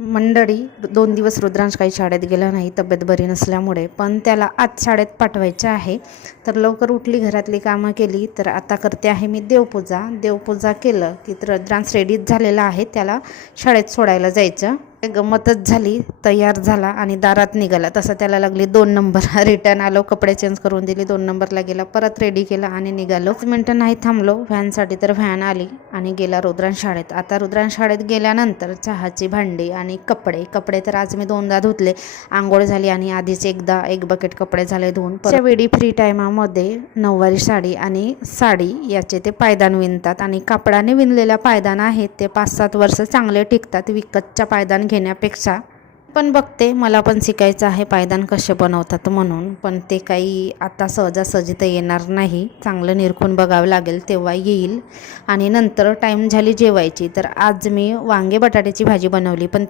मंडळी 2 दिवस रुद्रांश काही शाळेत गेला नाही तब्येत बरी नसल्यामुळे, पण त्याला आज शाळेत पाठवायचं आहे. तर लवकर उठली, घरातली कामं केली. तर आता करते आहे मी देवपूजा केलं की रुद्रांश रेडीच झालेला आहे, त्याला शाळेत सोडायला जायचं. गंमतच झाली, तयार झाला आणि दारात निघाला. तसं त्याला लागली 2 नंबर. रिटर्न आलो, कपडे चेंज करून दिली, 2 नंबरला गेला, परत रेडी केला आणि निघालो. 5 मिनटं नाही थांबलो व्हॅनसाठी, तर व्हॅन आली आणि गेला रुद्रांश शाळेत. आता रुद्रांश शाळेत गेल्यानंतर चहाची भांडी आणि कपडे तर आज मी 2दा धुतले. आंघोळ झाली आणि आधीच एकदा 1 बकेट कपडे झाले धुवून. वेळी फ्री टायमामध्ये नऊवारी साडी आणि साडी याचे ते पायदान विणतात आणि कापडाने विणलेल्या पायदान आहेत ते 5-7 वर्ष चांगले टिकतात विकतच्या पायदान घेण्यापेक्षा. पण बघते, मला पण शिकायचं आहे पायदान कसे बनवतात म्हणून, पण ते काही आता सहजासहजी तर येणार नाही. चांगलं निरखून बघावं लागेल, तेव्हा येईल. आणि नंतर टाईम झाली जेवायची, तर आज मी वांगे बटाट्याची भाजी बनवली. पण